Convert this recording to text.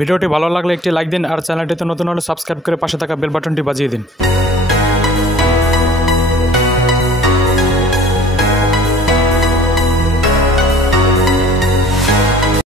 ভিডিওটি ভালো লাগলে একটি লাইক দিন আর চ্যানেলটিতে নতুন হলে সাবস্ক্রাইব করে পাশে থাকা বেল বাটনটি বাজিয়ে দিন।